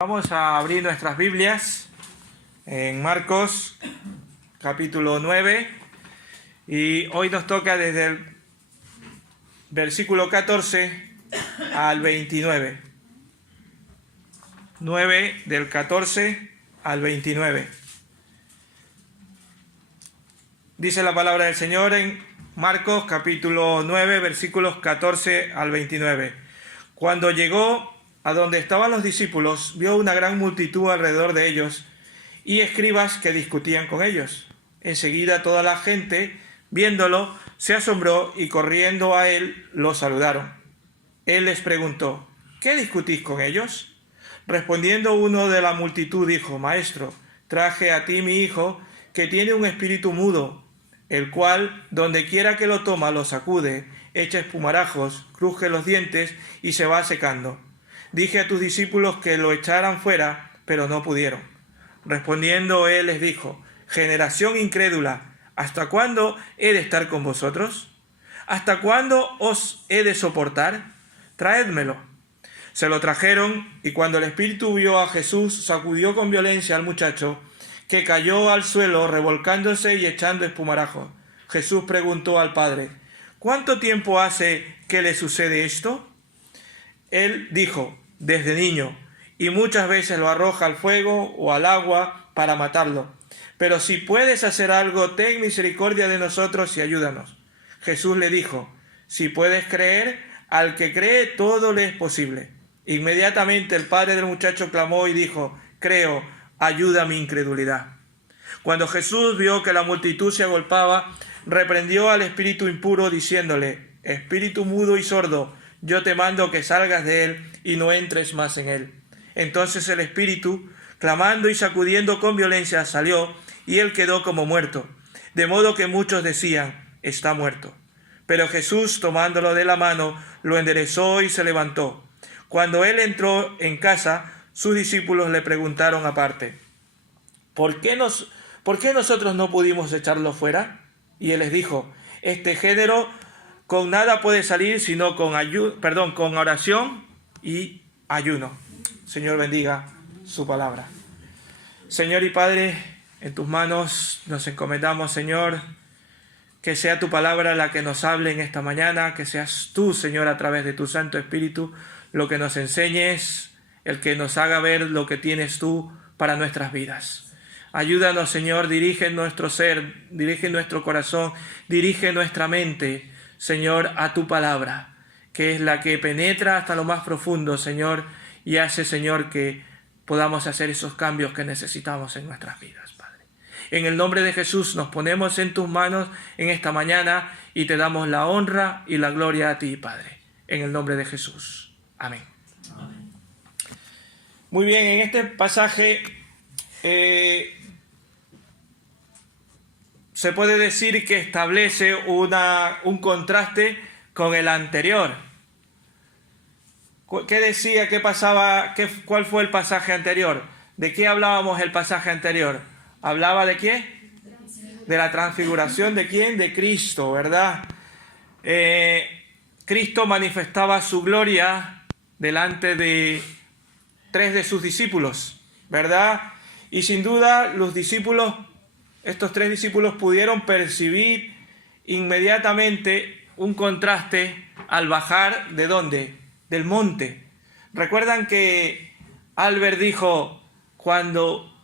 Vamos a abrir nuestras Biblias en Marcos capítulo 9 y hoy nos toca desde el versículo 14 al 29. 9 del 14 al 29. Dice la palabra del Señor en Marcos capítulo 9 versículos 14 al 29. Cuando llegó a donde estaban los discípulos, vio una gran multitud alrededor de ellos y escribas que discutían con ellos. Enseguida toda la gente, viéndolo, se asombró y corriendo a él lo saludaron. Él les preguntó: ¿qué discutís con ellos? Respondiendo uno de la multitud dijo: Maestro, traje a ti mi hijo, que tiene un espíritu mudo, el cual, donde quiera que lo toma, lo sacude, echa espumarajos, cruje los dientes y se va secando. Dije a tus discípulos que lo echaran fuera, pero no pudieron. Respondiendo él les dijo: generación incrédula, ¿hasta cuándo he de estar con vosotros? ¿Hasta cuándo os he de soportar? Traédmelo. Se lo trajeron, y cuando el espíritu vio a Jesús, sacudió con violencia al muchacho, que cayó al suelo revolcándose y echando espumarajos. Jesús preguntó al padre: ¿cuánto tiempo hace que le sucede esto? Él dijo: desde niño, y muchas veces lo arroja al fuego o al agua para matarlo. Pero si puedes hacer algo, ten misericordia de nosotros y ayúdanos. Jesús le dijo: si puedes creer, al que cree todo le es posible. Inmediatamente el padre del muchacho clamó y dijo: creo, ayuda mi incredulidad. Cuando Jesús vio que la multitud se agolpaba, reprendió al espíritu impuro diciéndole: espíritu mudo y sordo, yo te mando que salgas de él y no entres más en él. Entonces el espíritu, clamando y sacudiendo con violencia, salió, y él quedó como muerto, de modo que muchos decían: está muerto. Pero Jesús, tomándolo de la mano, lo enderezó y se levantó. Cuando él entró en casa, sus discípulos le preguntaron aparte: ¿por qué nosotros no pudimos echarlo fuera? Y él les dijo: este género con nada puede salir sino con oración y ayuno. Señor, bendiga su palabra. Señor y Padre, en tus manos nos encomendamos, Señor, que sea tu palabra la que nos hable en esta mañana, que seas tú, Señor, a través de tu Santo Espíritu, lo que nos enseñes, el que nos haga ver lo que tienes tú para nuestras vidas. Ayúdanos, Señor, dirige nuestro ser, dirige nuestro corazón, dirige nuestra mente, Señor, a tu palabra, que es la que penetra hasta lo más profundo, Señor, y hace, Señor, que podamos hacer esos cambios que necesitamos en nuestras vidas, Padre. En el nombre de Jesús nos ponemos en tus manos en esta mañana y te damos la honra y la gloria a ti, Padre. En el nombre de Jesús. Amén. Amén. Muy bien, en este pasaje se puede decir que establece un contraste con el anterior. ¿Qué decía? ¿Qué pasaba? ¿Cuál fue el pasaje anterior? ¿De qué hablábamos el pasaje anterior? ¿Hablaba de qué? De la transfiguración de quién? De Cristo, ¿verdad? Cristo manifestaba su gloria delante de 3 de sus discípulos, ¿verdad? Y sin duda los discípulos, estos 3 discípulos pudieron percibir inmediatamente un contraste al bajar ¿de dónde? Del monte. ¿Recuerdan que Albert dijo: cuando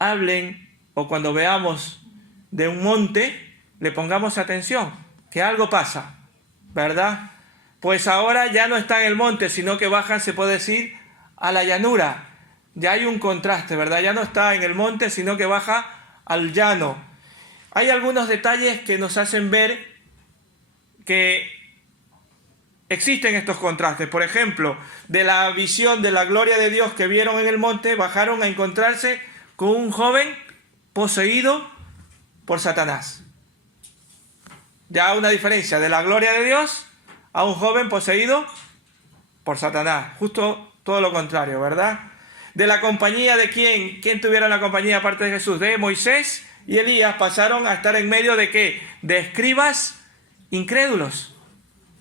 hablen o cuando veamos de un monte, le pongamos atención, que algo pasa, ¿verdad? Pues ahora ya no está en el monte, sino que bajan, se puede decir, a la llanura. Ya hay un contraste, ¿verdad? Ya no está en el monte, sino que baja al llano. Hay algunos detalles que nos hacen ver que existen estos contrastes. Por ejemplo, de la visión de la gloria de Dios que vieron en el monte, bajaron a encontrarse con un joven poseído por Satanás. Ya una diferencia de la gloria de Dios a un joven poseído por Satanás. Justo todo lo contrario, ¿verdad? De la compañía de ¿quién tuviera la compañía aparte de Jesús? De Moisés y Elías, pasaron a estar en medio de ¿qué? De escribas incrédulos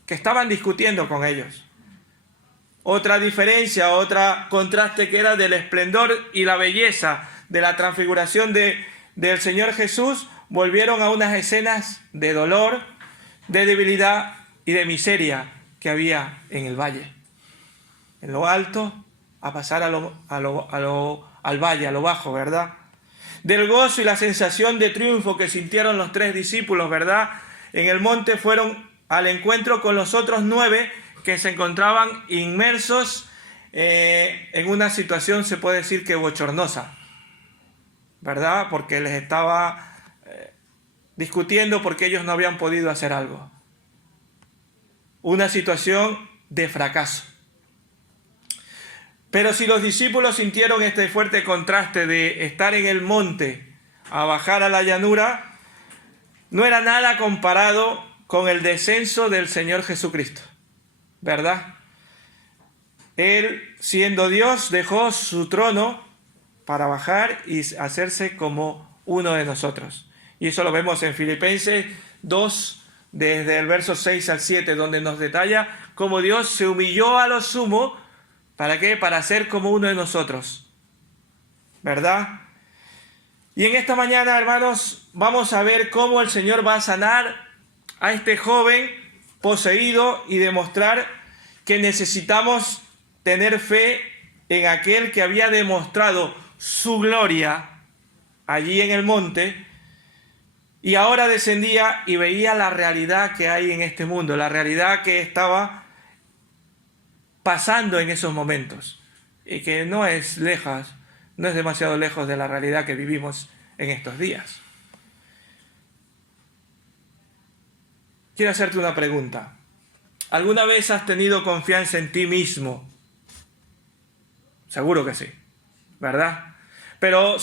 que estaban discutiendo con ellos. Otra diferencia, otra contraste que era del esplendor y la belleza de la transfiguración del Señor Jesús, volvieron a unas escenas de dolor, de debilidad y de miseria que había en el valle. En lo alto, a pasar al valle, a lo bajo, ¿verdad? Del gozo y la sensación de triunfo que sintieron los 3 discípulos, ¿verdad? En el monte fueron al encuentro con los otros 9 que se encontraban inmersos en una situación, se puede decir que bochornosa, ¿verdad? Porque les estaba discutiendo porque ellos no habían podido hacer algo. Una situación de fracaso. Pero si los discípulos sintieron este fuerte contraste de estar en el monte a bajar a la llanura, no era nada comparado con el descenso del Señor Jesucristo, ¿verdad? Él, siendo Dios, dejó su trono para bajar y hacerse como uno de nosotros. Y eso lo vemos en Filipenses 2, desde el verso 6 al 7, donde nos detalla cómo Dios se humilló a lo sumo. ¿Para qué? Para ser como uno de nosotros, ¿verdad? Y en esta mañana, hermanos, vamos a ver cómo el Señor va a sanar a este joven poseído y demostrar que necesitamos tener fe en aquel que había demostrado su gloria allí en el monte y ahora descendía y veía la realidad que hay en este mundo, la realidad que estaba pasando en esos momentos y que no es lejos, no es demasiado lejos de la realidad que vivimos en estos días. Quiero hacerte una pregunta. ¿Alguna vez has tenido confianza en ti mismo? Seguro que sí, ¿verdad? Pero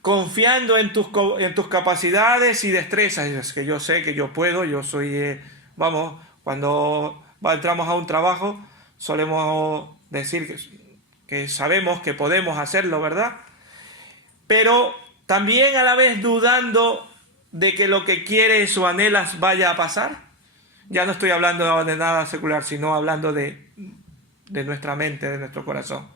confiando en tus capacidades y destrezas, es que yo sé que yo puedo, yo soy, cuando entramos a un trabajo, solemos decir que sabemos que podemos hacerlo, ¿verdad? Pero también a la vez dudando de que lo que quieres o anhelas vaya a pasar. Ya no estoy hablando de nada secular, sino hablando de nuestra mente, de nuestro corazón.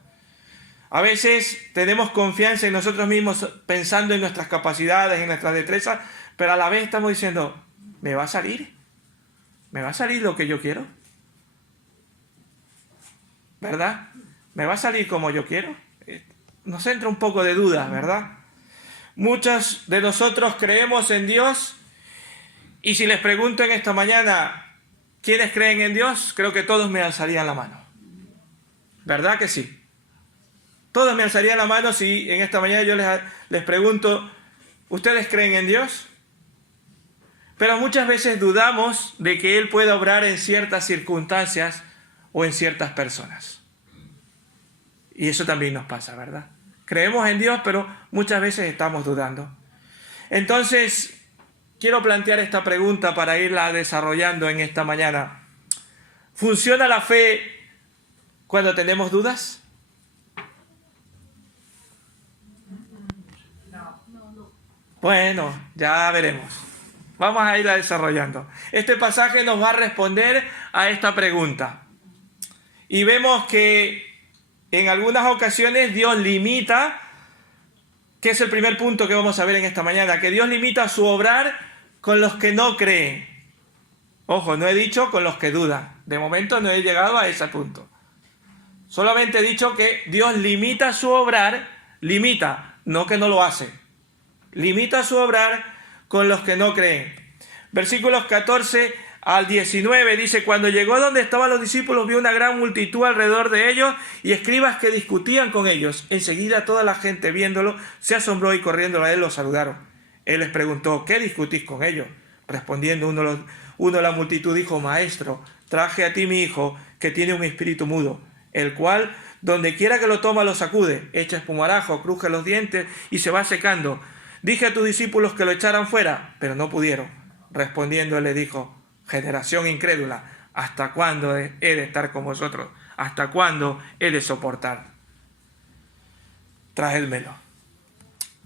A veces tenemos confianza en nosotros mismos pensando en nuestras capacidades, en nuestras destrezas, pero a la vez estamos diciendo, ¿me va a salir? ¿Me va a salir lo que yo quiero? ¿Verdad? ¿Me va a salir como yo quiero? Nos entra un poco de duda, ¿verdad? Muchos de nosotros creemos en Dios y si les pregunto en esta mañana, ¿quiénes creen en Dios? Creo que todos me alzarían la mano. ¿Verdad que sí? Todos me alzarían la mano si en esta mañana yo les pregunto, ¿ustedes creen en Dios? Pero muchas veces dudamos de que Él pueda obrar en ciertas circunstancias o en ciertas personas. Y eso también nos pasa, ¿verdad? Creemos en Dios, pero muchas veces estamos dudando. Entonces, quiero plantear esta pregunta para irla desarrollando en esta mañana. ¿Funciona la fe cuando tenemos dudas? Bueno, ya veremos. Vamos a irla desarrollando. Este pasaje nos va a responder a esta pregunta. Y vemos que en algunas ocasiones Dios limita, que es el primer punto que vamos a ver en esta mañana, que Dios limita su obrar con los que no creen. Ojo, no he dicho con los que dudan. De momento no he llegado a ese punto. Solamente he dicho que Dios limita su obrar, no que no lo hace. Limita su obrar con los que no creen. Versículos 14 al 19 dice, cuando llegó donde estaban los discípulos, vio una gran multitud alrededor de ellos y escribas que discutían con ellos. Enseguida toda la gente viéndolo se asombró y corriendo a él lo saludaron. Él les preguntó, ¿qué discutís con ellos? Respondiendo uno de la multitud dijo, Maestro, traje a ti mi hijo que tiene un espíritu mudo, el cual donde quiera que lo toma lo sacude, echa espumarajo, cruje los dientes y se va secando. Dije a tus discípulos que lo echaran fuera, pero no pudieron. Respondiendo él le dijo, generación incrédula, ¿hasta cuándo he de estar con vosotros? ¿Hasta cuándo he de soportar? Traédmelo.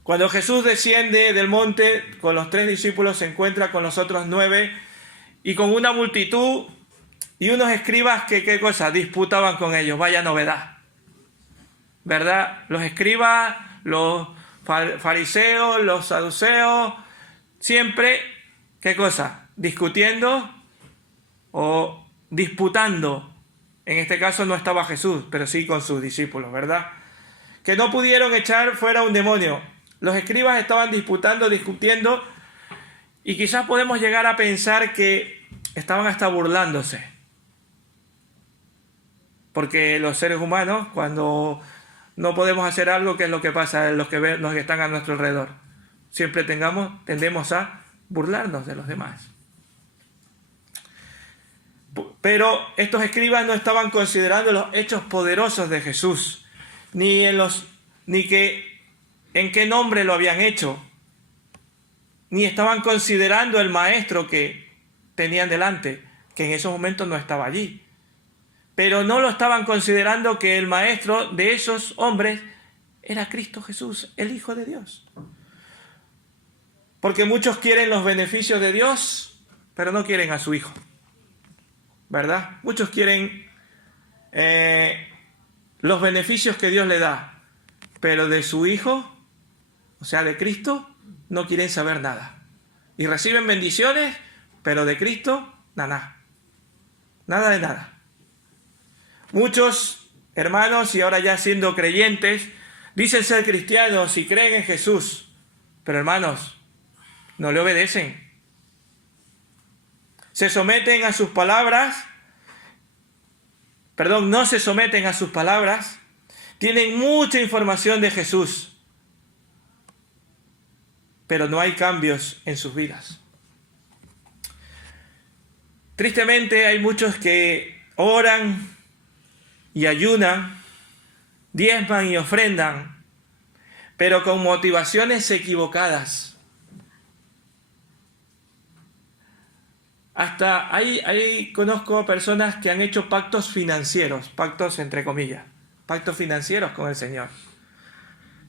Cuando Jesús desciende del monte con los 3 discípulos, se encuentra con los otros 9 y con una multitud, y unos escribas que, ¿qué cosa? Disputaban con ellos. Vaya novedad, ¿verdad? Los escribas, los fariseos, los saduceos, siempre, ¿qué cosa? Discutiendo o disputando. En este caso no estaba Jesús, pero sí con sus discípulos, ¿verdad? Que no pudieron echar fuera un demonio. Los escribas estaban disputando, discutiendo, y quizás podemos llegar a pensar que estaban hasta burlándose. Porque los seres humanos, cuando no podemos hacer algo, ¿qué es lo que pasa? Los que están a nuestro alrededor. Siempre tendemos a burlarnos de los demás. Pero estos escribas no estaban considerando los hechos poderosos de Jesús, ni en qué nombre lo habían hecho, ni estaban considerando el maestro que tenían delante, que en esos momentos no estaba allí. Pero no lo estaban considerando que el maestro de esos hombres era Cristo Jesús, el Hijo de Dios. Porque muchos quieren los beneficios de Dios, pero no quieren a su Hijo, ¿verdad? Muchos quieren los beneficios que Dios le da, pero de su Hijo, o sea, de Cristo, no quieren saber nada. Y reciben bendiciones, pero de Cristo, nada. Nada de nada. Muchos hermanos, y ahora ya siendo creyentes, dicen ser cristianos y creen en Jesús, pero hermanos, no le obedecen. No se someten a sus palabras, tienen mucha información de Jesús, pero no hay cambios en sus vidas. Tristemente hay muchos que oran y ayunan, diezman y ofrendan, pero con motivaciones equivocadas. Hasta ahí conozco personas que han hecho pactos financieros, pactos entre comillas, pactos financieros con el Señor,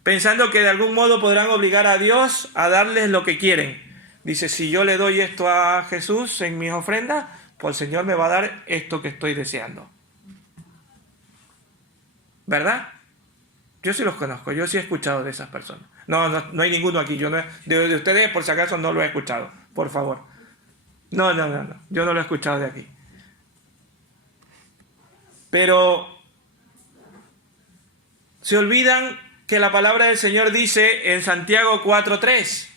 pensando que de algún modo podrán obligar a Dios a darles lo que quieren. Dice, si yo le doy esto a Jesús en mis ofrendas, pues el Señor me va a dar esto que estoy deseando. ¿Verdad? Yo sí los conozco, yo sí he escuchado de esas personas. No hay ninguno aquí, de ustedes por si acaso no lo he escuchado, por favor. No, yo no lo he escuchado de aquí. Pero se olvidan que la palabra del Señor dice en Santiago 4:3,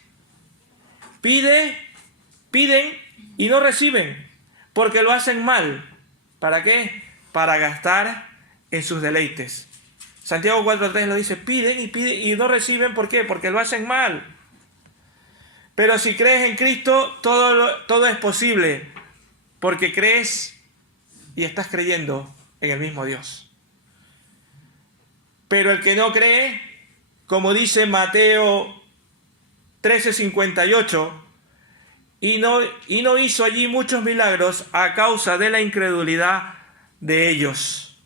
piden y no reciben, porque lo hacen mal. ¿Para qué? Para gastar en sus deleites. Santiago 4:3 lo dice, piden y no reciben, ¿por qué? Porque lo hacen mal. Pero si crees en Cristo, todo es posible, porque crees y estás creyendo en el mismo Dios. Pero el que no cree, como dice Mateo 13:58, y no hizo allí muchos milagros a causa de la incredulidad de ellos.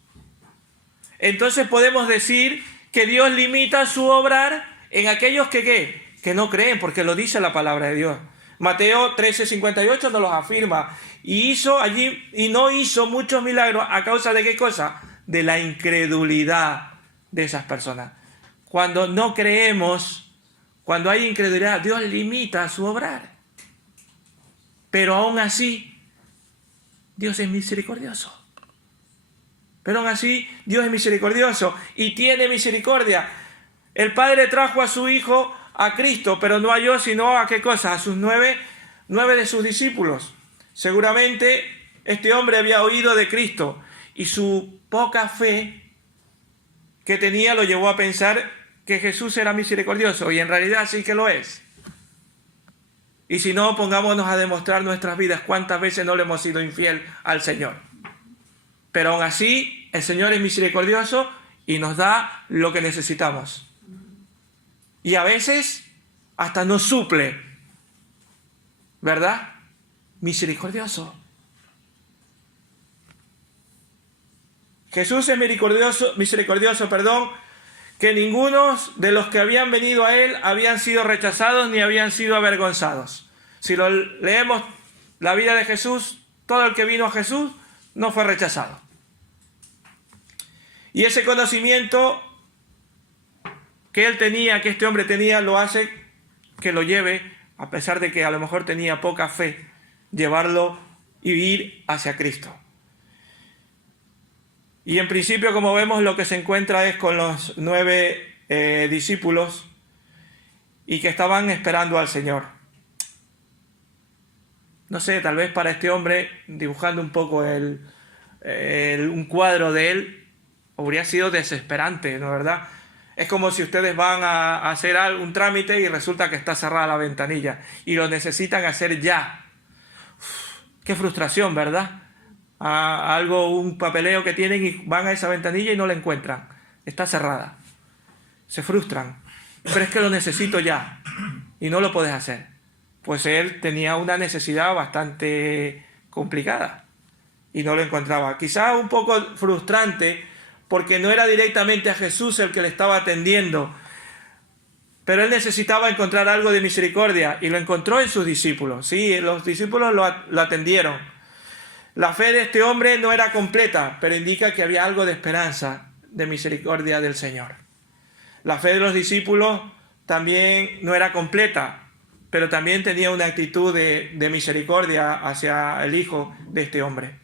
Entonces podemos decir que Dios limita su obrar en aquellos que no creen, porque lo dice la palabra de Dios. Mateo 13:58 nos los afirma. Y no hizo muchos milagros a causa de ¿qué cosa? De la incredulidad de esas personas. Cuando no creemos, cuando hay incredulidad, Dios limita su obrar. Pero aún así, Dios es misericordioso. Pero aún así, Dios es misericordioso y tiene misericordia. El Padre trajo a su Hijo a Cristo, pero no halló sino a ¿qué cosa? A sus nueve de sus discípulos. Seguramente este hombre había oído de Cristo y su poca fe que tenía lo llevó a pensar que Jesús era misericordioso, y en realidad sí que lo es. Y si no, pongámonos a demostrar nuestras vidas cuántas veces no le hemos sido infiel al Señor. Pero aún así, el Señor es misericordioso y nos da lo que necesitamos. Y a veces hasta nos suple, ¿verdad? Misericordioso. Jesús es misericordioso, que ninguno de los que habían venido a Él habían sido rechazados ni habían sido avergonzados. Si leemos la vida de Jesús, todo el que vino a Jesús no fue rechazado. Y ese conocimiento que él tenía, que este hombre tenía, lo hace que lo lleve, a pesar de que a lo mejor tenía poca fe, llevarlo y ir hacia Cristo. Y en principio, como vemos, lo que se encuentra es con los 9 discípulos y que estaban esperando al Señor. No sé, tal vez para este hombre, dibujando un poco un cuadro de él, habría sido desesperante, ¿no es verdad? Es como si ustedes van a hacer un trámite y resulta que está cerrada la ventanilla y lo necesitan hacer ya. Qué frustración, ¿verdad? Un papeleo que tienen y van a esa ventanilla y no la encuentran. Está cerrada. Se frustran. Pero es que lo necesito ya y no lo puedes hacer. Pues él tenía una necesidad bastante complicada y no lo encontraba. Quizá un poco frustrante porque no era directamente a Jesús el que le estaba atendiendo, pero él necesitaba encontrar algo de misericordia y lo encontró en sus discípulos. Sí, los discípulos lo atendieron. La fe de este hombre no era completa, pero indica que había algo de esperanza, de misericordia del Señor. La fe de los discípulos también no era completa, pero también tenía una actitud de misericordia hacia el hijo de este hombre.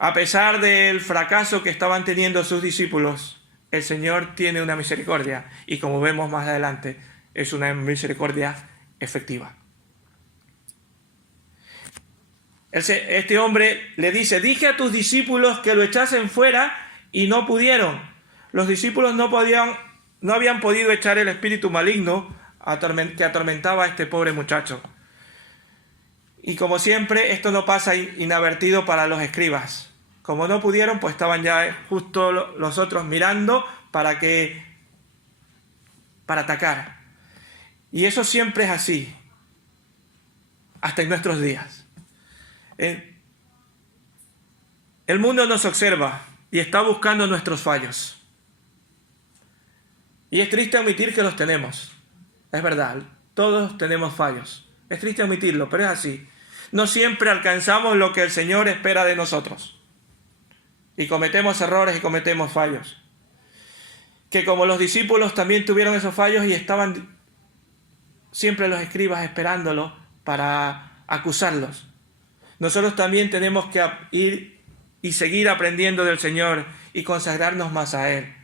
A pesar del fracaso que estaban teniendo sus discípulos, el Señor tiene una misericordia y, como vemos más adelante, es una misericordia efectiva. Este hombre le dice: dije a tus discípulos que lo echasen fuera y no pudieron. Los discípulos no habían podido echar el espíritu maligno que atormentaba a este pobre muchacho. Y como siempre, esto no pasa inadvertido para los escribas. Como no pudieron, pues estaban ya justo los otros mirando para atacar. Y eso siempre es así, hasta en nuestros días. El mundo nos observa y está buscando nuestros fallos. Y es triste admitir que los tenemos. Es verdad, todos tenemos fallos. Es triste admitirlo, pero es así. No siempre alcanzamos lo que el Señor espera de nosotros. Y cometemos errores y cometemos fallos. Que como los discípulos también tuvieron esos fallos y estaban siempre los escribas esperándolo para acusarlos. Nosotros también tenemos que ir y seguir aprendiendo del Señor y consagrarnos más a Él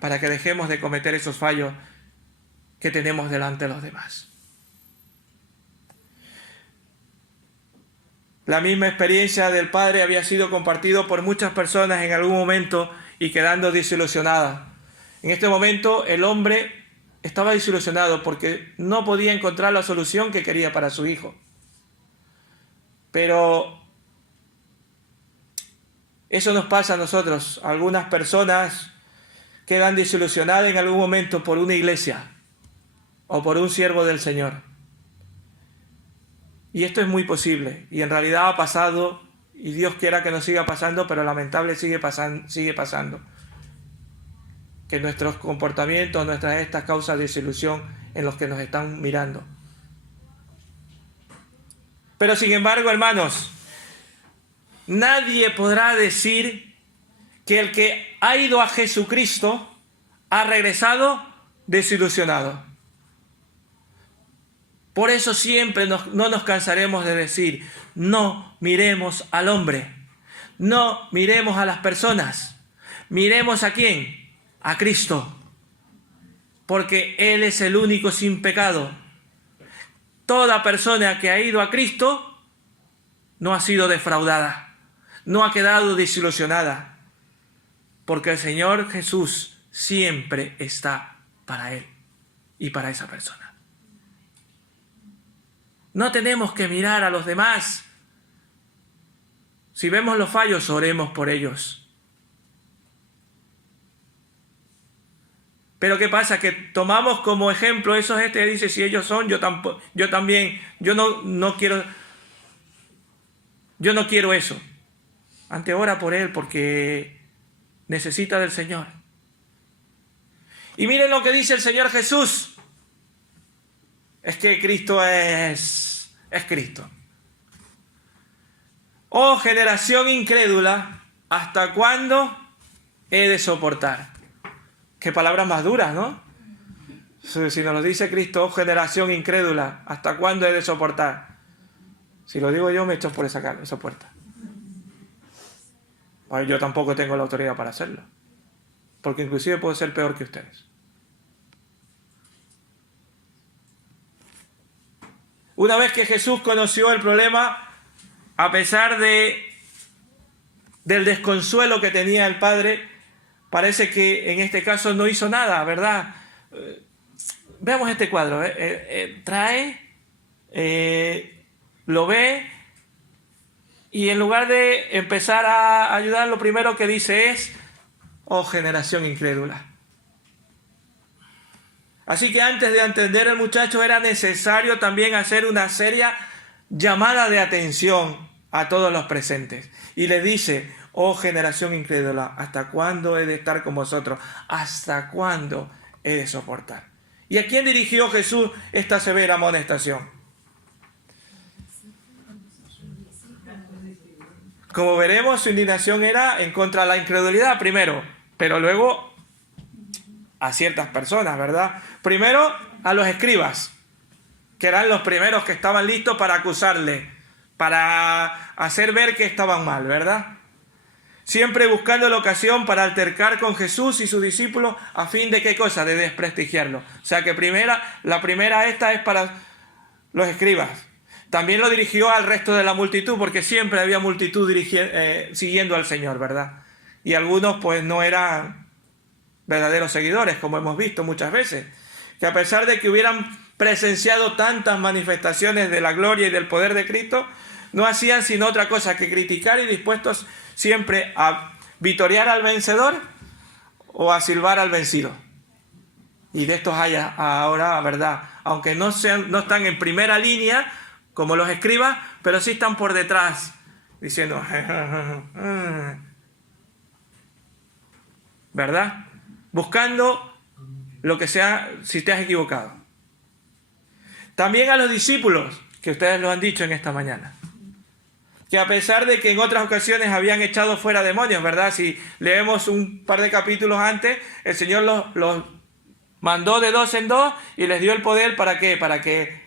para que dejemos de cometer esos fallos que tenemos delante de los demás. La misma experiencia del Padre había sido compartido por muchas personas en algún momento y quedando desilusionadas. En este momento el hombre estaba desilusionado porque no podía encontrar la solución que quería para su hijo. Pero eso nos pasa a nosotros. Algunas personas quedan desilusionadas en algún momento por una iglesia o por un siervo del Señor. Y esto es muy posible, y en realidad ha pasado, y Dios quiera que no siga pasando, pero lamentable sigue pasando. Que nuestros comportamientos, estas causan desilusión en los que nos están mirando. Pero sin embargo, hermanos, nadie podrá decir que el que ha ido a Jesucristo ha regresado desilusionado. Por eso siempre no nos cansaremos de decir: no miremos al hombre, no miremos a las personas, miremos ¿a quién? A Cristo, porque Él es el único sin pecado. Toda persona que ha ido a Cristo no ha sido defraudada, no ha quedado desilusionada, porque el Señor Jesús siempre está para Él y para esa persona. No tenemos que mirar a los demás. Si vemos los fallos, oremos por ellos. Pero ¿qué pasa? Que tomamos como ejemplo esos dice: si ellos son, yo también, yo no quiero eso. Ante ora por él porque necesita del Señor. Y miren lo que dice el Señor Jesús. Es que Cristo es Cristo. Oh generación incrédula, ¿hasta cuándo he de soportar? Qué palabras más duras, ¿no? Si nos lo dice Cristo, oh generación incrédula, ¿hasta cuándo he de soportar? Si lo digo yo, me echo por esa puerta. Pues yo tampoco tengo la autoridad para hacerlo. Porque inclusive puedo ser peor que ustedes. Una vez que Jesús conoció el problema, a pesar del desconsuelo que tenía el Padre, parece que en este caso no hizo nada, ¿verdad? Veamos este cuadro. Lo ve, y en lugar de empezar a ayudar, lo primero que dice es: oh generación incrédula. Así que antes de atender al muchacho era necesario también hacer una seria llamada de atención a todos los presentes. Y le dice: oh generación incrédula, ¿hasta cuándo he de estar con vosotros? ¿Hasta cuándo he de soportar? ¿Y a quién dirigió Jesús esta severa amonestación? Como veremos, su indignación era en contra de la incredulidad primero, pero luego a ciertas personas, ¿verdad? Primero a los escribas, que eran los primeros que estaban listos para acusarle, para hacer ver que estaban mal, ¿verdad? Siempre buscando la ocasión para altercar con Jesús y sus discípulos a fin de ¿qué cosa? De desprestigiarlo. O sea que la primera esta es para los escribas. También lo dirigió al resto de la multitud, porque siempre había multitud siguiendo al Señor, ¿verdad? Y algunos pues no eran verdaderos seguidores, como hemos visto muchas veces, que a pesar de que hubieran presenciado tantas manifestaciones de la gloria y del poder de Cristo, no hacían sino otra cosa que criticar y dispuestos siempre a vitorear al vencedor o a silbar al vencido. Y de estos hay ahora, ¿verdad? Aunque no están en primera línea como los escribas, pero sí están por detrás diciendo ¿verdad? Buscando lo que sea, si te has equivocado. También a los discípulos, que ustedes lo han dicho en esta mañana, que a pesar de que en otras ocasiones habían echado fuera demonios, ¿verdad? Si leemos un par de capítulos antes, el Señor los mandó de 2 en 2 y les dio el poder ¿para qué? Para que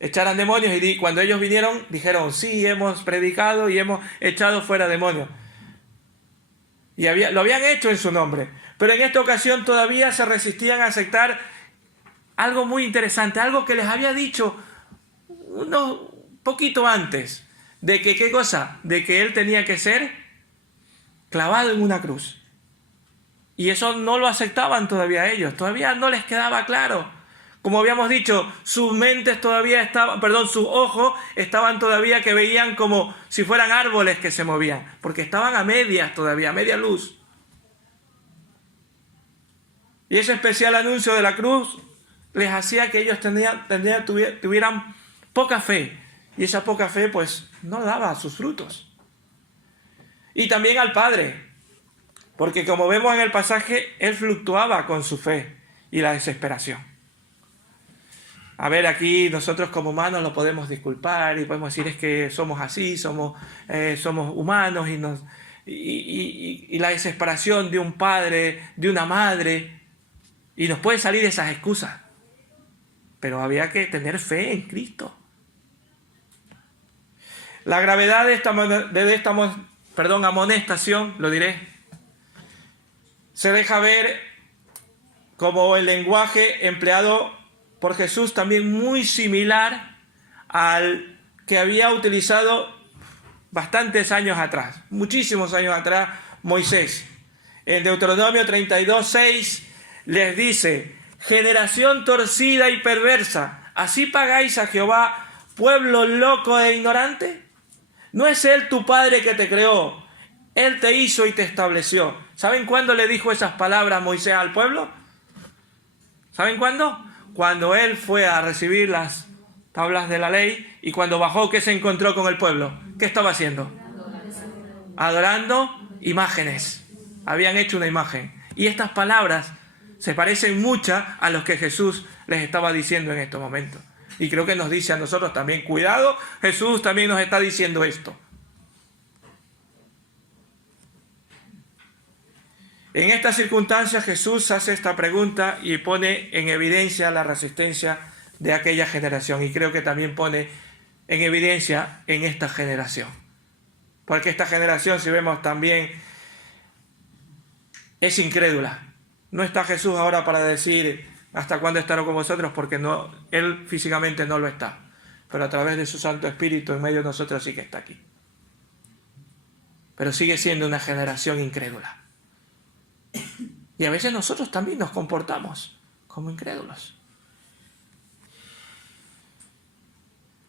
echaran demonios, y cuando ellos vinieron dijeron: sí, hemos predicado y hemos echado fuera demonios. Y lo habían hecho en su nombre. Pero en esta ocasión todavía se resistían a aceptar algo muy interesante, algo que les había dicho un poquito antes, de que ¿qué cosa? De que él tenía que ser clavado en una cruz. Y eso no lo aceptaban todavía ellos, todavía no les quedaba claro. Como habíamos dicho, sus mentes todavía estaban, sus ojos estaban todavía que veían como si fueran árboles que se movían, porque estaban a medias todavía, a media luz. Y ese especial anuncio de la cruz les hacía que ellos tuvieran poca fe. Y esa poca fe pues no daba sus frutos. Y también al Padre, porque como vemos en el pasaje, él fluctuaba con su fe y la desesperación. A ver, aquí nosotros como humanos lo podemos disculpar y podemos decir: es que somos así, somos humanos, y la desesperación de un padre, de una madre, y nos pueden salir esas excusas. Pero había que tener fe en Cristo. La gravedad de esta amonestación, lo diré, se deja ver como el lenguaje empleado por Jesús, también muy similar al que había utilizado bastantes años atrás, muchísimos años atrás, Moisés. En Deuteronomio 32:6 les dice: generación torcida y perversa, ¿así pagáis a Jehová, pueblo loco e ignorante? ¿No es Él tu Padre que te creó? Él te hizo y te estableció. ¿Saben cuándo le dijo esas palabras Moisés al pueblo? ¿Saben cuándo? Cuando él fue a recibir las tablas de la ley, y cuando bajó, ¿qué se encontró con el pueblo? ¿Qué estaba haciendo? Adorando imágenes. Habían hecho una imagen. Y estas palabras se parecen mucho a los que Jesús les estaba diciendo en estos momentos. Y creo que nos dice a nosotros también: cuidado, Jesús también nos está diciendo esto. En estas circunstancias Jesús hace esta pregunta y pone en evidencia la resistencia de aquella generación, y creo que también pone en evidencia en esta generación, porque esta generación, si vemos también, es incrédula. No está Jesús ahora para decir hasta cuándo estará con vosotros, porque no, Él físicamente no lo está, pero a través de su Santo Espíritu en medio de nosotros sí que está aquí. Pero sigue siendo una generación incrédula. Y a veces nosotros también nos comportamos como incrédulos.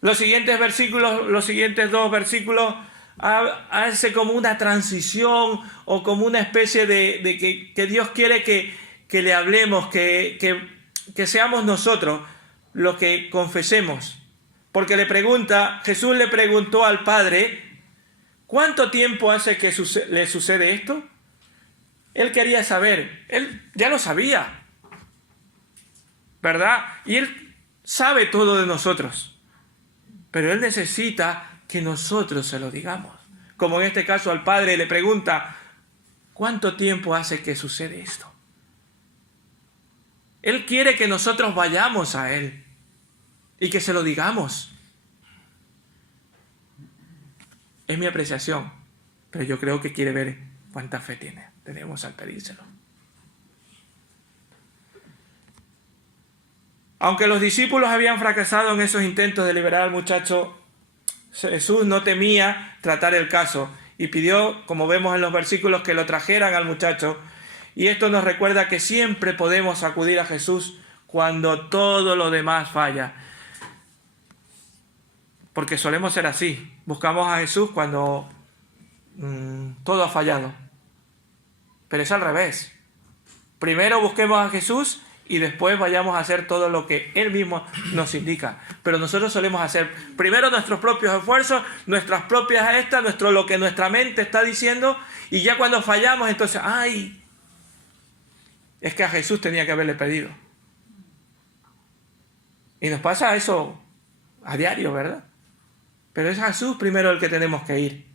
Los siguientes versículos, los siguientes 2 versículos, hace como una transición o como una especie de que Dios quiere que le hablemos, que seamos nosotros los que confesemos. Porque Jesús le preguntó al Padre, ¿cuánto tiempo hace que le sucede esto? Él quería saber, él ya lo sabía, ¿verdad? Y él sabe todo de nosotros, pero él necesita que nosotros se lo digamos. Como en este caso al Padre le pregunta, ¿cuánto tiempo hace que sucede esto? Él quiere que nosotros vayamos a Él y que se lo digamos. Es mi apreciación, pero yo creo que quiere ver cuánta fe tenemos al pedírselo. Aunque los discípulos habían fracasado en esos intentos de liberar al muchacho, Jesús no temía tratar el caso y pidió, como vemos en los versículos, que lo trajeran al muchacho. Y esto nos recuerda que siempre podemos acudir a Jesús cuando todo lo demás falla. Porque solemos ser así. Buscamos a Jesús cuando todo ha fallado. Pero es al revés. Primero busquemos a Jesús y después vayamos a hacer todo lo que Él mismo nos indica. Pero nosotros solemos hacer primero nuestros propios esfuerzos, nuestras propias lo que nuestra mente está diciendo, y ya cuando fallamos, entonces, ¡ay! Es que a Jesús tenía que haberle pedido. Y nos pasa eso a diario, ¿verdad? Pero es a Jesús primero el que tenemos que ir.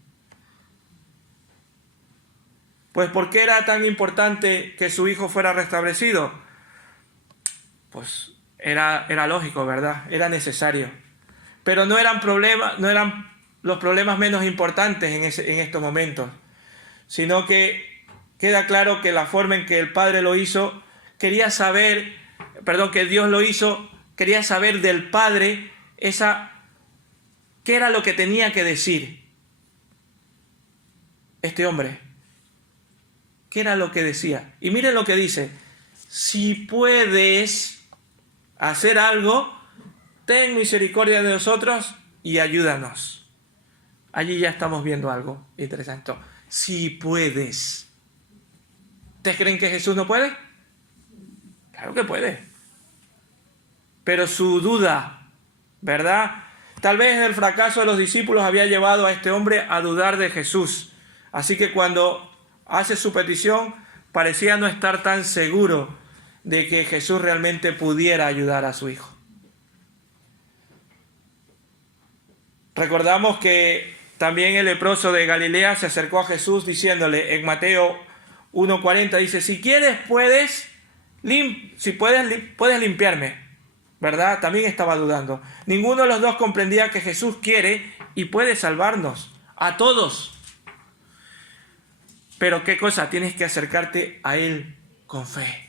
Pues ¿por qué era tan importante que su hijo fuera restablecido? Pues era lógico, ¿verdad? Era necesario. Pero no eran los problemas menos importantes en estos momentos, sino que queda claro que la forma en que el Padre lo hizo, que Dios lo hizo, quería saber del Padre qué era lo que tenía que decir este hombre. ¿Qué era lo que decía? Y miren lo que dice: si puedes hacer algo, ten misericordia de nosotros y ayúdanos. Allí ya estamos viendo algo interesante. Si puedes. ¿Ustedes creen que Jesús no puede? Claro que puede. Pero su duda, ¿verdad? Tal vez el fracaso de los discípulos había llevado a este hombre a dudar de Jesús. Así que cuando hace su petición, parecía no estar tan seguro de que Jesús realmente pudiera ayudar a su hijo. Recordamos que también el leproso de Galilea se acercó a Jesús diciéndole en Mateo 1:40, dice, si puedes limpiarme, ¿verdad? También estaba dudando. Ninguno de los dos comprendía que Jesús quiere y puede salvarnos a todos. Pero ¿qué cosa? Tienes que acercarte a Él con fe.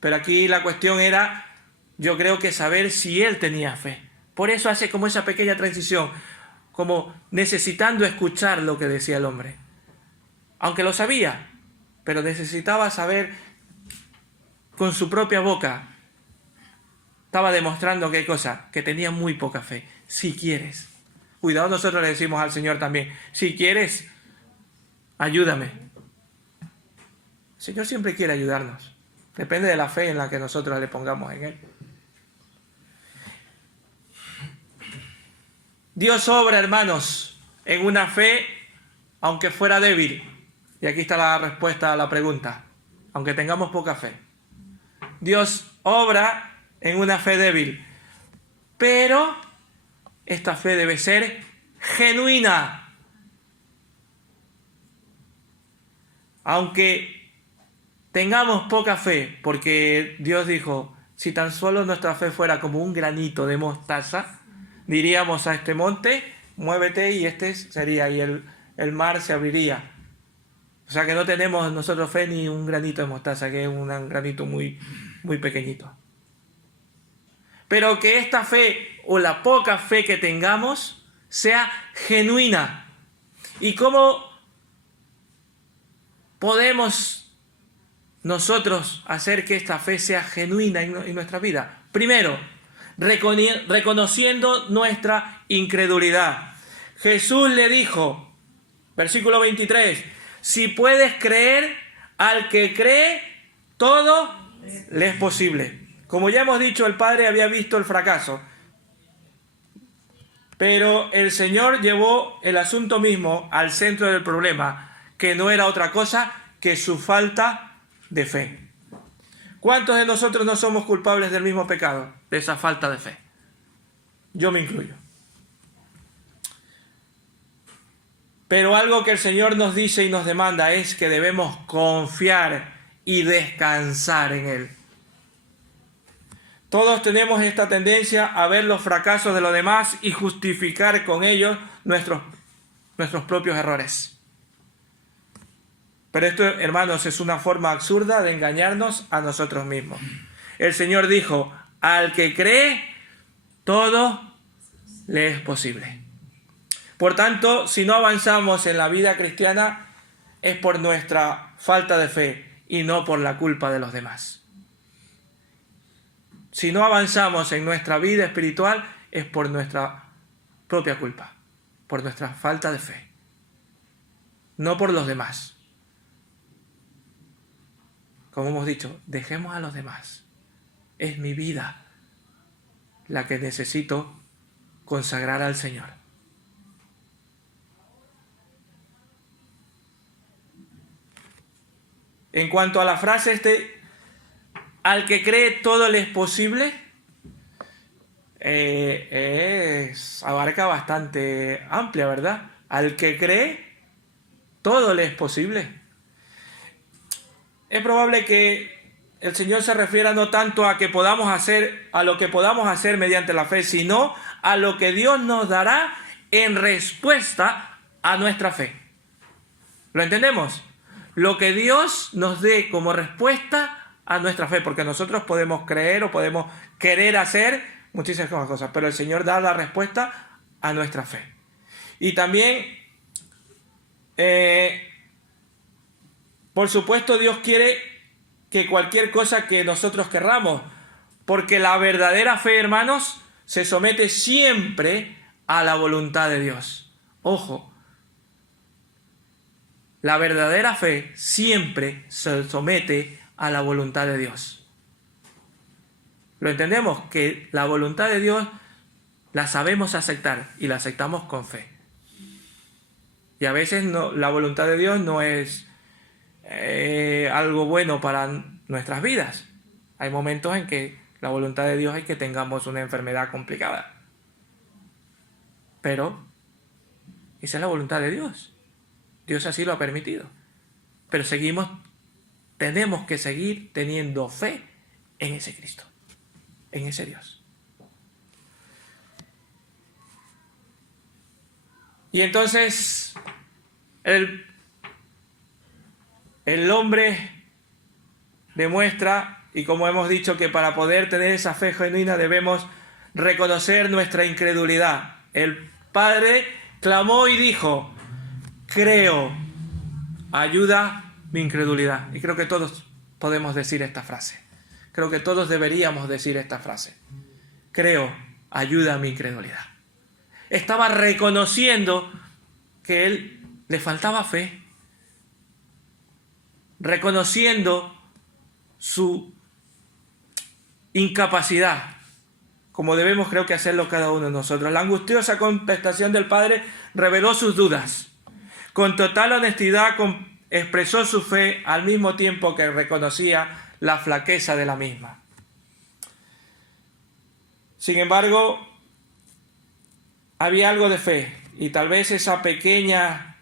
Pero aquí la cuestión era, yo creo que saber si Él tenía fe. Por eso hace como esa pequeña transición, como necesitando escuchar lo que decía el hombre. Aunque lo sabía, pero necesitaba saber con su propia boca. Estaba demostrando qué cosa, que tenía muy poca fe. Si quieres. Cuidado, nosotros le decimos al Señor también, si quieres, ayúdame. El Señor siempre quiere ayudarnos. Depende de la fe en la que nosotros le pongamos en Él. Dios obra, hermanos, en una fe, aunque fuera débil. Y aquí está la respuesta a la pregunta. Aunque tengamos poca fe. Dios obra en una fe débil. Pero esta fe debe ser genuina. aunque tengamos poca fe, porque Dios dijo, si tan solo nuestra fe fuera como un granito de mostaza, diríamos a este monte, muévete y este sería, y el mar se abriría. O sea que no tenemos nosotros fe ni un granito de mostaza, que es un granito muy, muy pequeñito. Pero que esta fe o la poca fe que tengamos sea genuina. ¿Y cómo podemos nosotros hacer que esta fe sea genuina en nuestra vida? Primero, reconociendo nuestra incredulidad. Jesús le dijo, versículo 23, si puedes creer, al que cree, todo le es posible. Como ya hemos dicho, el Padre había visto el fracaso, pero el Señor llevó el asunto mismo al centro del problema, que no era otra cosa que su falta de fe. ¿Cuántos de nosotros no somos culpables del mismo pecado? De esa falta de fe. Yo me incluyo. Pero algo que el Señor nos dice y nos demanda es que debemos confiar y descansar en Él. Todos tenemos esta tendencia a ver los fracasos de los demás y justificar con ellos nuestros propios errores. Pero esto, hermanos, es una forma absurda de engañarnos a nosotros mismos. El Señor dijo, al que cree, todo le es posible. Por tanto, si no avanzamos en la vida cristiana, es por nuestra falta de fe y no por la culpa de los demás. Si no avanzamos en nuestra vida espiritual, es por nuestra propia culpa, por nuestra falta de fe, no por los demás. Como hemos dicho, dejemos a los demás. Es mi vida la que necesito consagrar al Señor. En cuanto a la frase al que cree todo le es posible, abarca bastante amplia, ¿verdad? Al que cree todo le es posible. Es probable que el Señor se refiera no tanto a lo que podamos hacer mediante la fe, sino a lo que Dios nos dará en respuesta a nuestra fe. ¿Lo entendemos? Lo que Dios nos dé como respuesta a nuestra fe, porque nosotros podemos creer o podemos querer hacer muchísimas cosas, pero el Señor da la respuesta a nuestra fe. Y también, por supuesto, Dios quiere que cualquier cosa que nosotros querramos, porque la verdadera fe, hermanos, se somete siempre a la voluntad de Dios. Ojo, la verdadera fe siempre se somete a la voluntad de Dios. ¿Lo entendemos? Que la voluntad de Dios la sabemos aceptar y la aceptamos con fe. Y a veces la voluntad de Dios no es algo bueno para nuestras vidas. Hay momentos en que la voluntad de Dios es que tengamos una enfermedad complicada. Pero esa es la voluntad de Dios. Dios así lo ha permitido. Pero tenemos que seguir teniendo fe en ese Cristo, en ese Dios. Y entonces el hombre demuestra, y como hemos dicho, que para poder tener esa fe genuina debemos reconocer nuestra incredulidad. El Padre clamó y dijo, creo, ayuda mi incredulidad. Y creo que todos podemos decir esta frase. Creo que todos deberíamos decir esta frase. Creo, ayuda mi incredulidad. Estaba reconociendo que él le faltaba fe. Reconociendo su incapacidad, como debemos creo que hacerlo cada uno de nosotros. La angustiosa contestación del Padre reveló sus dudas. Con total honestidad expresó su fe al mismo tiempo que reconocía la flaqueza de la misma. Sin embargo, había algo de fe, y tal vez esa pequeña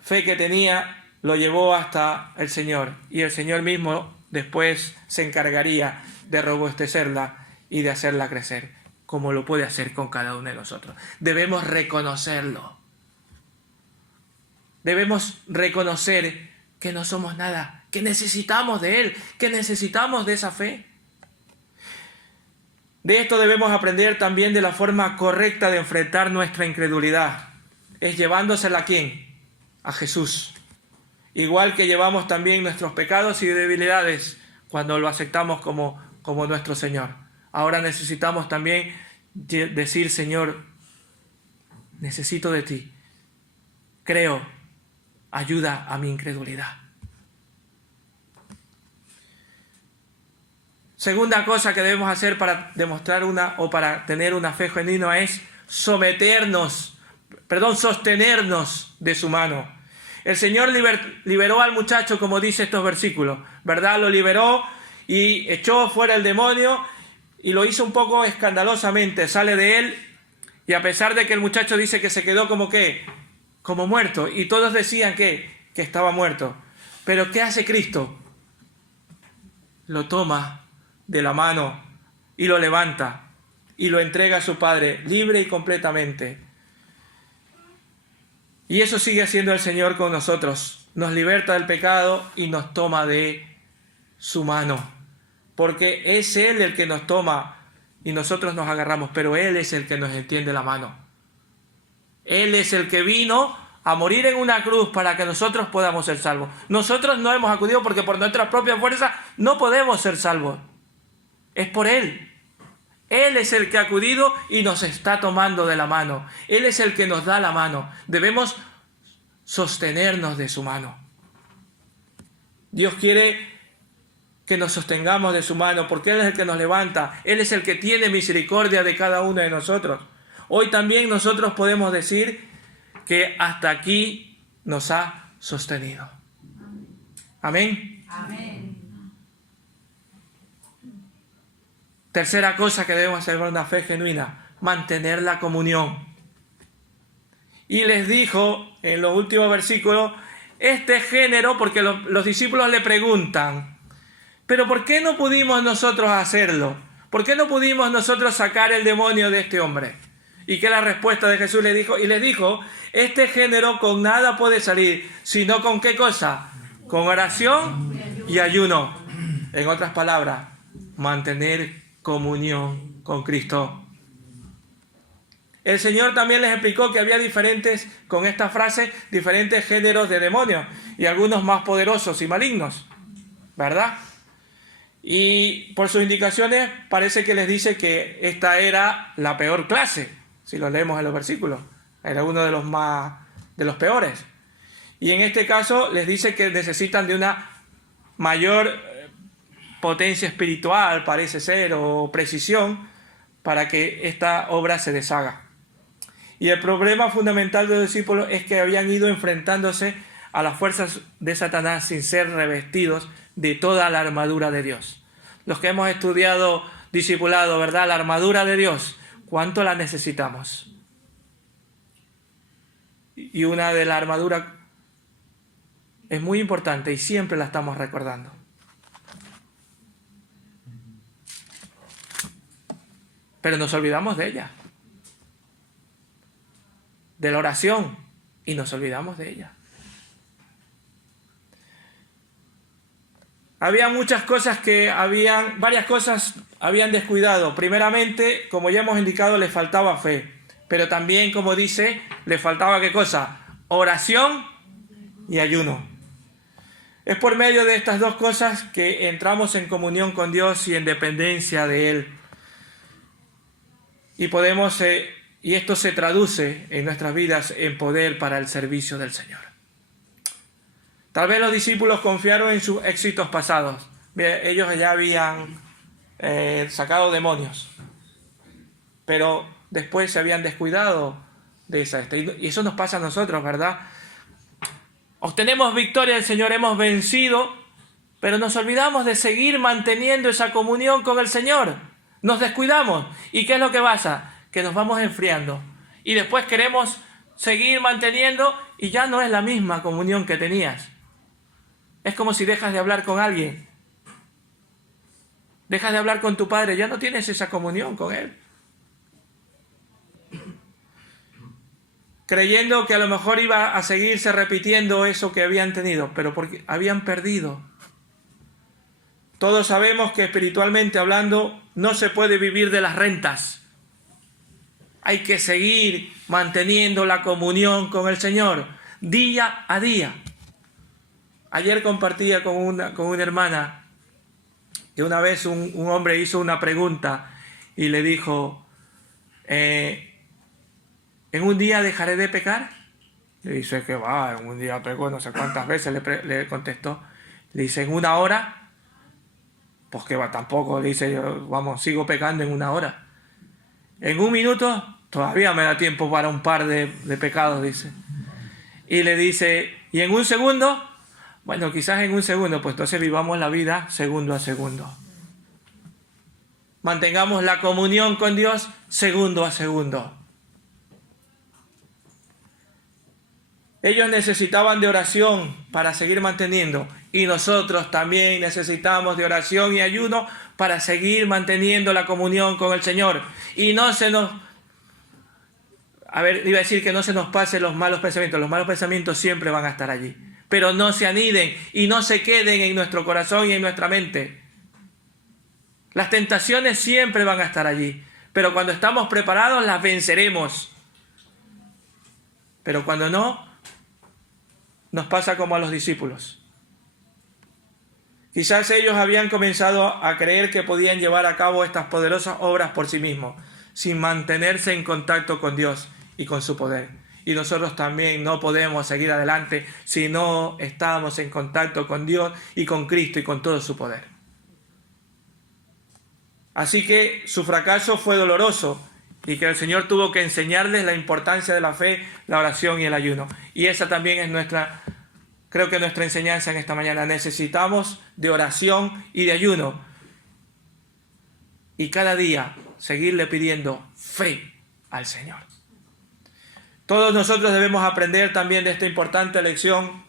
fe que tenía lo llevó hasta el Señor, y el Señor mismo después se encargaría de robustecerla y de hacerla crecer, como lo puede hacer con cada uno de nosotros. Debemos reconocerlo. Debemos reconocer que no somos nada, que necesitamos de Él, que necesitamos de esa fe. De esto debemos aprender también de la forma correcta de enfrentar nuestra incredulidad. Es llevándosela ¿a quién? A Jesús. Igual que llevamos también nuestros pecados y debilidades cuando lo aceptamos como nuestro Señor. Ahora necesitamos también decir, Señor, necesito de ti. Creo, ayuda a mi incredulidad. Segunda cosa que debemos hacer para demostrar para tener una fe genuina es sostenernos de su mano. El Señor liberó al muchacho, como dice estos versículos, ¿verdad? Lo liberó y echó fuera el demonio y lo hizo un poco escandalosamente. Sale de él y a pesar de que el muchacho dice que se quedó como muerto, y todos decían que estaba muerto. Pero ¿qué hace Cristo? Lo toma de la mano y lo levanta y lo entrega a su Padre libre y completamente. Y eso sigue haciendo el Señor con nosotros. Nos liberta del pecado y nos toma de su mano. Porque es Él el que nos toma y nosotros nos agarramos, pero Él es el que nos extiende la mano. Él es el que vino a morir en una cruz para que nosotros podamos ser salvos. Nosotros no hemos acudido porque por nuestra propia fuerza no podemos ser salvos. Es por Él. Él es el que ha acudido y nos está tomando de la mano. Él es el que nos da la mano. Debemos sostenernos de su mano. Dios quiere que nos sostengamos de su mano porque Él es el que nos levanta. Él es el que tiene misericordia de cada uno de nosotros. Hoy también nosotros podemos decir que hasta aquí nos ha sostenido. Amén. Amén. Tercera cosa que debemos hacer con una fe genuina, mantener la comunión. Y les dijo en los últimos versículos, este género, porque los discípulos le preguntan, pero ¿por qué no pudimos nosotros hacerlo? ¿Por qué no pudimos nosotros sacar el demonio de este hombre? Y que la respuesta de Jesús les dijo, este género con nada puede salir, sino con ¿qué cosa? Con oración y ayuno. En otras palabras, mantener comunión con Cristo. El Señor también les explicó que había con esta frase, diferentes géneros de demonios, y algunos más poderosos y malignos, ¿verdad? Y por sus indicaciones parece que les dice que esta era la peor clase, si lo leemos en los versículos, era uno de los peores. Y en este caso les dice que necesitan de una mayor potencia espiritual, parece ser, o precisión, para que esta obra se deshaga. Y el problema fundamental de los discípulos es que habían ido enfrentándose a las fuerzas de Satanás sin ser revestidos de toda la armadura de Dios. Los que hemos estudiado discipulado, ¿verdad? La armadura de Dios, ¿cuánto la necesitamos? Y una de las armaduras es muy importante y siempre la estamos recordando. Pero nos olvidamos de ella, de la oración, y nos olvidamos de ella. Había varias cosas habían descuidado. Primeramente, como ya hemos indicado, les faltaba fe, pero también, como dice, les faltaba ¿qué cosa? Oración y ayuno. Es por medio de estas dos cosas que entramos en comunión con Dios y en dependencia de Él. Y esto se traduce en nuestras vidas en poder para el servicio del Señor. Tal vez los discípulos confiaron en sus éxitos pasados. Ellos ya habían sacado demonios, pero después se habían descuidado de esa. Y eso nos pasa a nosotros, ¿verdad? Obtenemos victoria del Señor, hemos vencido, pero nos olvidamos de seguir manteniendo esa comunión con el Señor. Nos descuidamos. ¿Y qué es lo que pasa? Que nos vamos enfriando. Y después queremos seguir manteniendo y ya no es la misma comunión que tenías. Es como si dejas de hablar con alguien. Dejas de hablar con tu padre, ya no tienes esa comunión con él. Creyendo que a lo mejor iba a seguirse repitiendo eso que habían tenido, pero porque habían perdido. Todos sabemos que espiritualmente hablando no se puede vivir de las rentas. Hay que seguir manteniendo la comunión con el Señor día a día. Ayer compartía con una hermana que una vez un hombre hizo una pregunta y le dijo, ¿en un día dejaré de pecar? Le dice que va, en un día pecó no sé cuántas veces, le contestó. Le dice, ¿en una hora? Pues que va, tampoco, le dice yo, vamos, sigo pecando en una hora. En un minuto todavía me da tiempo para un par de pecados, dice. Y le dice, ¿y en un segundo? Bueno, quizás en un segundo, pues entonces vivamos la vida segundo a segundo. Mantengamos la comunión con Dios segundo a segundo. Ellos necesitaban de oración para seguir manteniendo, y nosotros también necesitamos de oración y ayuno para seguir manteniendo la comunión con el Señor. Y no se nos... iba a decir que no se nos pasen los malos pensamientos. Los malos pensamientos siempre van a estar allí. Pero no se aniden y no se queden en nuestro corazón y en nuestra mente. Las tentaciones siempre van a estar allí. Pero cuando estamos preparados las venceremos. Pero cuando no, nos pasa como a los discípulos. Quizás ellos habían comenzado a creer que podían llevar a cabo estas poderosas obras por sí mismos, sin mantenerse en contacto con Dios y con su poder. Y nosotros también no podemos seguir adelante si no estamos en contacto con Dios y con Cristo y con todo su poder. Así que su fracaso fue doloroso y que el Señor tuvo que enseñarles la importancia de la fe, la oración y el ayuno. Y esa también es creo que nuestra enseñanza en esta mañana. Necesitamos de oración y de ayuno. Y cada día seguirle pidiendo fe al Señor. Todos nosotros debemos aprender también de esta importante lección,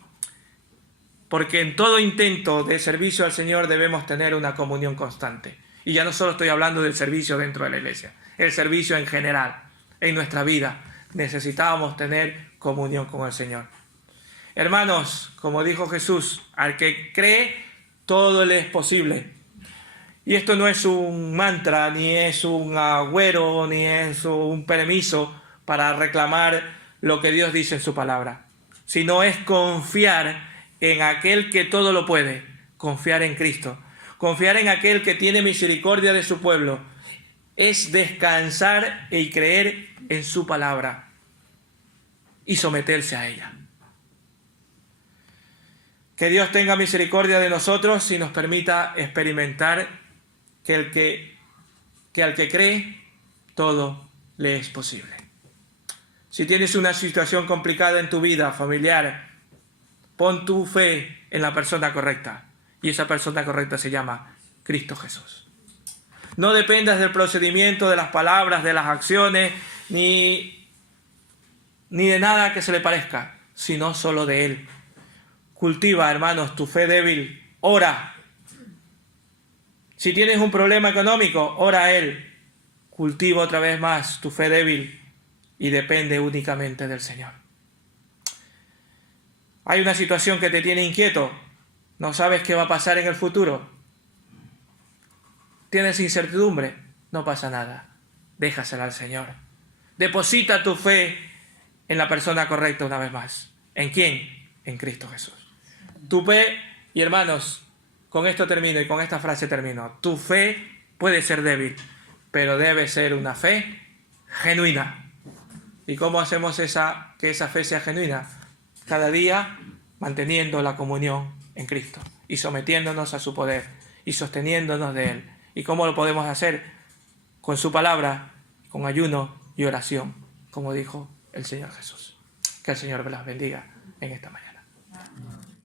porque en todo intento de servicio al Señor debemos tener una comunión constante. Y ya no solo estoy hablando del servicio dentro de la iglesia, el servicio en general, en nuestra vida. Necesitamos tener comunión con el Señor. Hermanos, como dijo Jesús, al que cree, todo le es posible. Y esto no es un mantra, ni es un agüero, ni es un permiso para reclamar lo que Dios dice en su palabra, sino es confiar en aquel que todo lo puede, confiar en Cristo, confiar en aquel que tiene misericordia de su pueblo, es descansar y creer en su palabra y someterse a ella. Que Dios tenga misericordia de nosotros y nos permita experimentar que al que cree, todo le es posible. Si tienes una situación complicada en tu vida familiar, pon tu fe en la persona correcta. Y esa persona correcta se llama Cristo Jesús. No dependas del procedimiento, de las palabras, de las acciones, ni de nada que se le parezca, sino solo de Él. Cultiva, hermanos, tu fe débil. Ora. Si tienes un problema económico, ora a Él. Cultiva otra vez más tu fe débil y depende únicamente del Señor. Hay una situación que te tiene inquieto. No sabes qué va a pasar en el futuro. Tienes incertidumbre. No pasa nada. Déjasela al Señor. Deposita tu fe en la persona correcta una vez más. ¿En quién? En Cristo Jesús. Tu fe, y hermanos, con esto termino y con esta frase termino. Tu fe puede ser débil, pero debe ser una fe genuina. ¿Y cómo hacemos que esa fe sea genuina? Cada día manteniendo la comunión en Cristo y sometiéndonos a su poder y sosteniéndonos de Él. ¿Y cómo lo podemos hacer? Con su palabra, con ayuno y oración, como dijo el Señor Jesús. Que el Señor las bendiga en esta mañana.